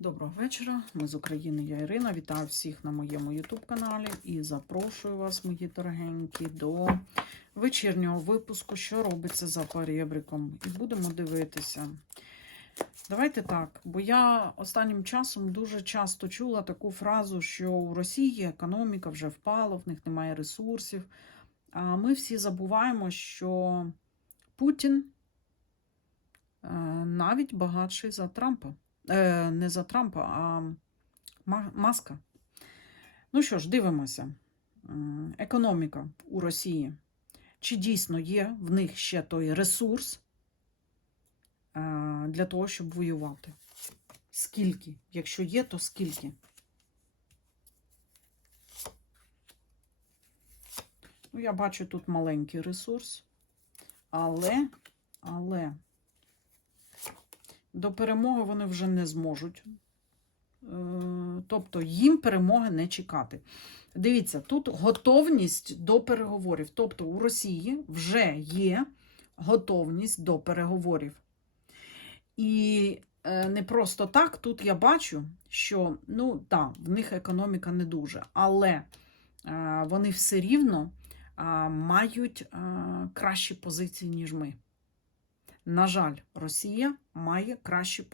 Доброго вечора. Ми з України, я Ірина. Вітаю всіх на моєму YouTube каналі і запрошую вас, мої дорогенькі, до вечірнього випуску, що робиться за перебриком. І будемо дивитися. Давайте так, бо я останнім часом дуже часто чула таку фразу, що у Росії економіка вже впала, в них немає ресурсів. А ми всі забуваємо, що Путін е, навіть багатший за Трампа. Е, не за Трампа, а Маска. Ну що ж, дивимося. Економіка у Росії. Чи дійсно є в них ще той ресурс е, для того, щоб воювати? Скільки? Якщо є, то скільки? Ну, я бачу тут маленький ресурс, але, але до перемоги вони вже не зможуть. Е, Тобто їм перемоги не чекати. Дивіться, тут готовність до переговорів. Тобто у Росії вже є готовність до переговорів. І е, не просто так, тут я бачу, що ну так, в них економіка не дуже, але е, вони все рівно мають кращі позиції, ніж ми. На жаль, Росія має кращі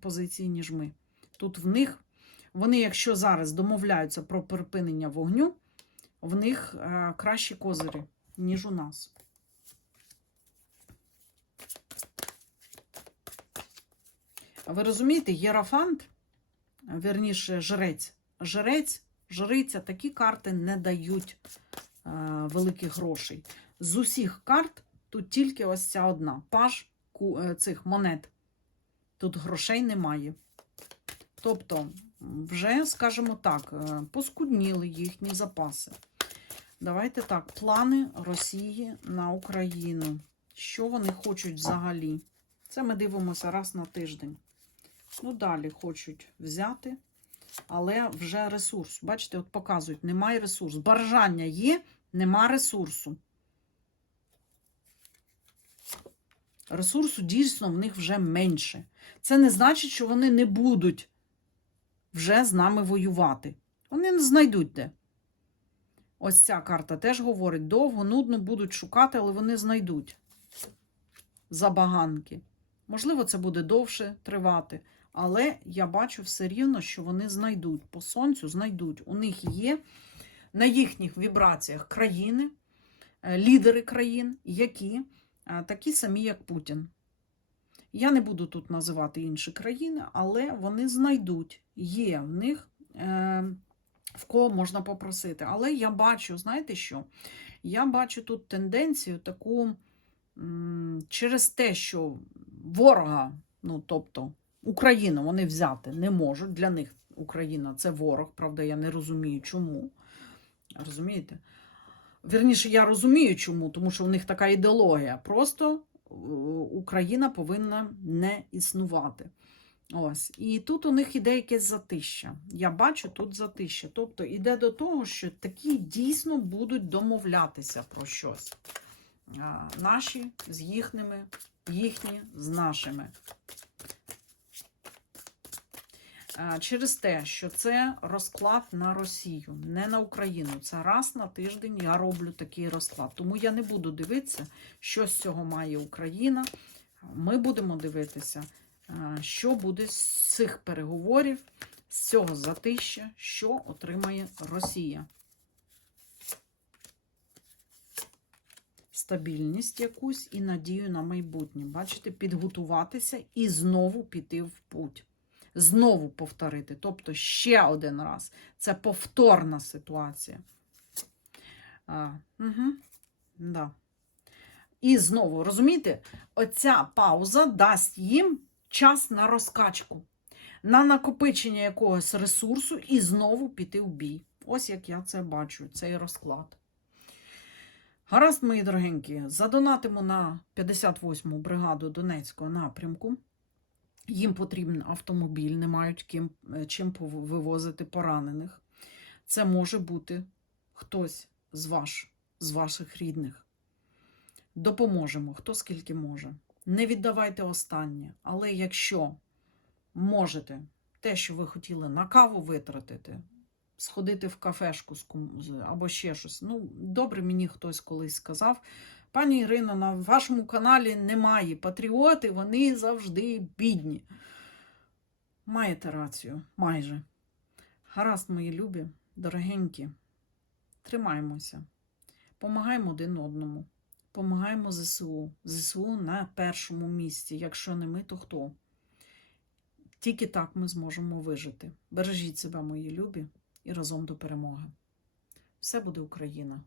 позиції, ніж ми. Тут в них, вони, якщо зараз домовляються про припинення вогню, в них е, кращі козирі, ніж у нас. Ви розумієте, єрафант, верніше, жрець, жрець, жриця, такі карти не дають е, великих грошей. З усіх карт тут тільки ось ця одна паж цих монет. Тут грошей немає. Тобто, вже, скажімо так, е, поскудніли їхні запаси. Давайте так, плани Росії на Україну. Що вони хочуть взагалі? Це ми дивимося раз на тиждень. Ну, далі хочуть взяти, але вже ресурс. Бачите, от показують, немає ресурсу. Бажання є, нема ресурсу. Ресурсу дійсно в них вже менше. Це не значить, що вони не будуть вже з нами воювати. Вони не знайдуть де. Ось ця карта теж говорить: довго, нудно будуть шукати, але вони знайдуть забаганки. Можливо, це буде довше тривати, але я бачу все рівно, що вони знайдуть. По сонцю знайдуть. У них є на їхніх вібраціях країни, е, лідери країн, які такі самі, як Путін. Я не буду тут називати інші країни, але вони знайдуть, є в них е, в кого можна попросити. Але я бачу, знаєте що? Я бачу тут тенденцію таку через те, що ворога, ну тобто Україну вони взяти не можуть. Для них Україна це ворог, правда, я не розумію, чому. Розумієте? Вірніше, я розумію, чому, тому що в них така ідеологія. Просто е, Україна повинна не існувати. Ось. І тут у них іде якесь затища. Я бачу тут затища. Тобто іде до того, що такі дійсно будуть домовлятися про щось. А, Наші з їхніми, їхні з нашими. А, Через те, що це розклад на Росію, не на Україну. Це раз на тиждень я роблю такий розклад. Тому я не буду дивитися, що з цього має Україна. Ми будемо дивитися, що буде з цих переговорів, з цього затища, що отримає Росія. Стабільність якусь і надію на майбутнє. Бачите, підготуватися і знову піти в путь. Знову повторити. Тобто ще один раз. Це повторна ситуація. А, угу, да. І знову, розумієте, оця пауза дасть їм час на розкачку, на накопичення якогось ресурсу і знову піти в бій. Ось як я це бачу, цей розклад. Гаразд, мої дорогенькі, задонатимо на 58-му бригаду Донецького напрямку. Їм потрібен автомобіль, не мають ким, е, чим вивозити поранених. Це може бути хтось з, ваш, з ваших рідних. Допоможемо, хто скільки може. Не віддавайте останнє, але якщо можете, те, що ви хотіли на каву витратити, сходити в кафешку або ще щось. Ну, добре, мені хтось колись сказав. Пані Ірино, на вашому каналі немає патріоти, вони завжди бідні. Маєте рацію, майже. Гаразд, мої любі, дорогенькі, тримаємося, помагаємо один одному, помагаємо ЗСУ. ЗСУ на першому місці. Якщо не ми, то хто? Тільки так ми зможемо вижити. Бережіть себе, мої любі, і разом до перемоги. Все буде Україна!